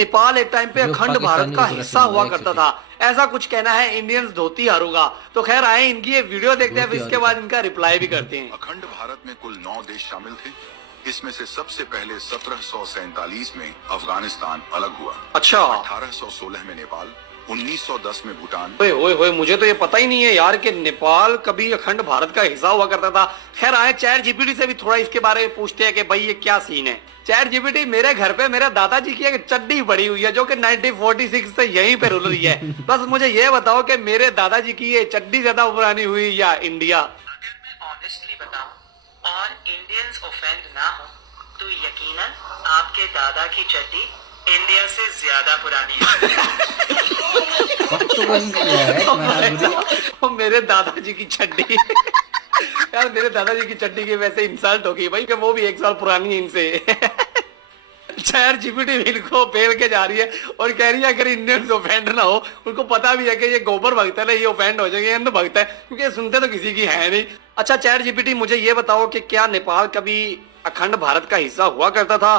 नेपाल एक टाइम पे जो अखंड भारत पाकिस्तानी का को पूरा हिस्सा सुना हुआ एक करता से था, ऐसा कुछ कहना है। इंडियंस धोती हरूगा। तो खैर आए इनकी ये वीडियो देखते हैं, फिर धोती इसके बाद इनका रिप्लाई भी करते हैं। अखंड भारत में कुल 9 देश शामिल थे। इसमें से सबसे पहले 1747 में अफगानिस्तान अलग हुआ। अच्छा। 1816 में नेपाल, 1910 में भूटान। ओए ओए ओए, मुझे तो ये पता ही नहीं है यार कि नेपाल कभी अखंड भारत का हिस्सा हुआ करता था। खैर आए चैट जीपीटी से भी थोड़ा इसके बारे में पूछते हैं कि भाई ये क्या सीन है। चैट जीपीटी, मेरे घर पे मेरे दादाजी की एक चड्डी पड़ी हुई है जो कि 1946 से यहीं पे रुल रही है। बस मुझे ये बताओ कि मेरे दादाजी की ये चड्डी ज्यादा पुरानी हुई या इंडिया। अगर मैं ऑनेस्टली बताऊं और इंडियंस ऑफेंड ना हो तो यकीनन आपके दादा की चड्डी इंडिया से ज्यादा पुरानी है। कस्तो बनिन्छ यार महागुरी। और मेरे दादाजी की चड्डी यार मेरे दादाजी की चड्डी की वैसे इंसल्ट होगी भाई कि वो भी 1 साल पुरानी है इनसे। चैट जीपीटी इनको फेल के जा रही है और कह रही है अगर इंडियंस ऑफेंड ना हो, उनको पता भी है कि ये गोबर भक्त है ना, ये ऑफेंड हो जाएंगे, अंध भक्त है, क्योंकि ये सुनते तो किसी की है नहीं। अच्छा चैट जीपीटी, मुझे ये बताओ कि क्या नेपाल कभी अखंड भारत का हिस्सा हुआ करता था,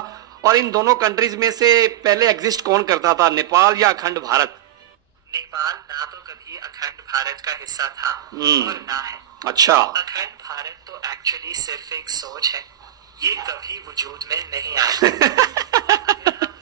और इन दोनों कंट्रीज में से पहले एग्जिस्ट कौन करता था, नेपाल या अखंड भारत? नेपाल ना तो कभी अखंड भारत का हिस्सा था और ना है। अच्छा। अखंड भारत तो एक्चुअली सिर्फ एक सोच है, ये कभी वजूद में नहीं आया।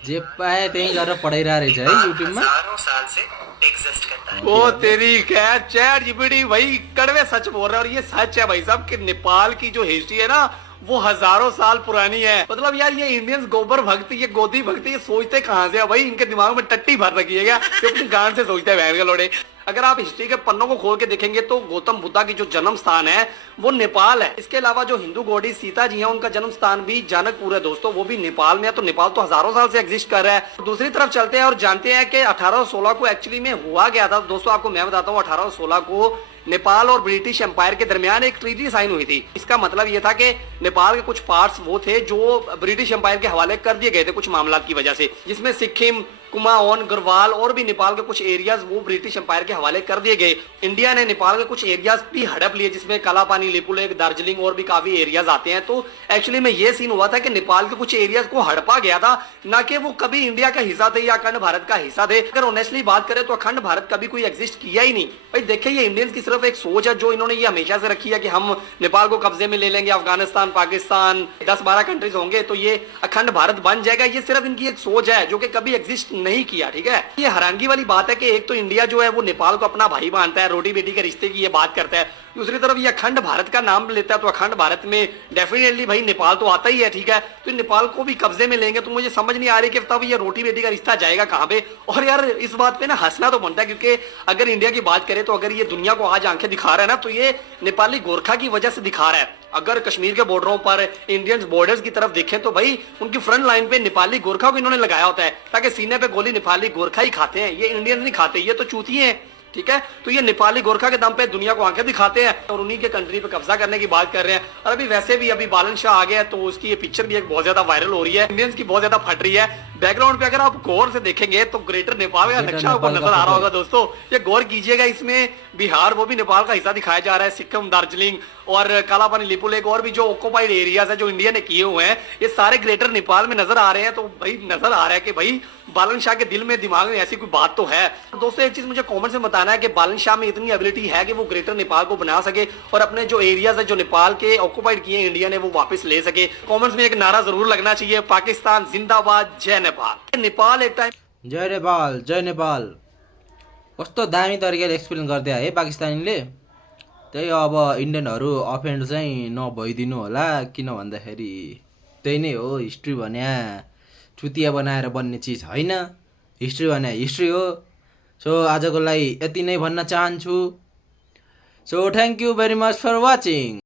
जे पाए त्यही गरेर पढाइरहेको रहेछ है नेपाल युट्युबमा। हजारों साल से एग्जिस्ट करता है। ओ तेरी क्या चैट जीपीटी भाई कड़वे सच बोल रहा है, और ये सच है भाई साहब कि नेपाल की जो हिस्ट्री है ना वो हजारों साल पुरानी है। मतलब यार ये इंडियंस गोबर भक्ति, ये गोदी भक्ति, ये सोचते कहां से है भाई? इनके दिमाग में टट्टी भर रखी है क्या? ये अपनी गांड से सोचते हैं बहन के लोड़े। अगर आप हिस्ट्री के पन्नों को खोल के देखेंगे तो गौतम बुद्धा की जो जन्म स्थान है वो नेपाल है। इसके अलावा जो हिंदू गॉडेस सीता जी हैं उनका जन्म स्थान भी जनकपुर है दोस्तों, वो भी नेपाल में है। तो नेपाल तो हजारों साल से एग्जिस्ट कर रहा है। दूसरी तरफ चलते हैं और जानते हैं कि 1816 को एक्चुअली में हुआ गया था दोस्तों। आपको मैं बताता हूँ, 1816 को नेपाल और ब्रिटिश एम्पायर के दरमियान एक ट्रीटी साइन हुई थी। इसका मतलब यह था कि नेपाल के कुछ पार्ट्स वो थे जो ब्रिटिश एम्पायर के हवाले कर दिए गए थे कुछ मामला की वजह से, जिसमें सिक्किम, कुमाऊन, गढ़वाल और भी नेपाल के कुछ एरियाज वो ब्रिटिश एम्पायर के हवाले कर दिए गए। इंडिया ने नेपाल के कुछ एरियाज भी हड़प लिए, जिसमें कालापानी, लिपुलेख, दार्जिलिंग और भी काफी एरियाज आते हैं। तो एक्चुअली में ये सीन हुआ था कि नेपाल के कुछ एरियाज को हड़पा गया था, ना कि वो कभी इंडिया का हिस्सा थे या अखंड भारत का हिस्सा थे। अगर ऑनेस्टली बात करें तो अखंड भारत कभी कोई एग्जिस्ट किया ही नहीं भाई। देखिए ये इंडियंस की सिर्फ एक सोच है जो इन्होंने ये हमेशा से रखी है कि हम नेपाल को कब्जे में ले लेंगे, अफगानिस्तान, पाकिस्तान 10-12 कंट्रीज होंगे तो ये अखंड भारत बन जाएगा। ये सिर्फ इनकी एक सोच है जो कि कभी एग्जिस्ट नहीं किया। ठीक है, ये हैरानगी वाली बात है कि एक तो इंडिया जो है वो नेपाल को अपना भाई मानता है, रोटी बेटी के रिश्ते की ये बात करता है। दूसरी तरफ ये अखंड भारत का नाम लेता है, तो अखंड भारत में डेफिनेटली भाई नेपाल तो आता ही है। ठीक है, तो नेपाल को भी कब्जे में लेंगे तो मुझे समझ नहीं आ रही कि तब ये रोटी बेटी का रिश्ता जाएगा कहां पे। और यार इस बात पे ना हंसना तो बनता है, क्योंकि अगर इंडिया की बात करें तो अगर ये दुनिया को आज आंखें दिखा रहा है ना तो ये नेपाली गोरखा की वजह से दिखा रहा है। अगर कश्मीर के बॉर्डरों पर इंडियन बॉर्डर्स की तरफ देखें तो भाई उनकी फ्रंट लाइन पे नेपाली गोरखा को इन्होंने लगाया होता है ताकि सीने पे गोली नेपाली गोरखा ही खाते हैं, ये इंडियन नहीं खाते, ये तो चूतिए हैं। ठीक है, तो ये नेपाली गोरखा के दम पे दुनिया को आंखें दिखाते हैं और उन्हीं के कंट्री पे कब्जा करने की बात कर रहे हैं। और अभी वैसे भी अभी बालन शाह आ गया तो उसकी ये पिक्चर भी एक बहुत ज्यादा वायरल हो रही है, इंडियंस की बहुत ज्यादा फट रही है। बैकग्राउंड पे अगर आप गौर से देखेंगे तो ग्रेटर नेपाल का नक्शा आपको नजर आ रहा होगा दोस्तों, ये गौर कीजिएगा। इसमें बिहार वो भी नेपाल का हिस्सा दिखाया जा रहा है, सिक्किम, दार्जिलिंग और कालापानी, लिपुलेख और भी जो ऑक्युपाइड एरियाज है जो इंडिया ने किए हुए हैं ये सारे ग्रेटर नेपाल में नजर आ रहे हैं। तो भाई नजर आ रहा है कि भाई बालन शाह के दिल में, दिमाग में ऐसी कोई बात तो है। दोस्तों एक चीज मुझे कमेंट में बताना है कि बालन शाह में इतनी एबिलिटी है कि वो ग्रेटर नेपाल को बना सके और अपने जो एरियाज है जो नेपाल के ऑक्युपाइड किए इंडिया ने वो वापस ले सके। कमेंट्स में एक नारा जरूर लगना चाहिए, पाकिस्तान जिंदाबाद, जय नेपाल। नेपाल एक टाइम जय नेपाल, जय नेपाल। कस्तो दामी तरिकाले एक्सप्लेन गरिदियो है पाकिस्तानीले। त्यही अब इन्डियनहरू अफेन्ड चाहिँ नभइदिनु होला, किन भन्दाखेरि त्यही नै हो, हिस्ट्री भन्या चुतिया बनाएर बन्ने चिज होइन, हिस्ट्री भन्या हिस्ट्री हो। सो आजको लागि यति नै भन्न चाहन्छु। So thank you very much for watching.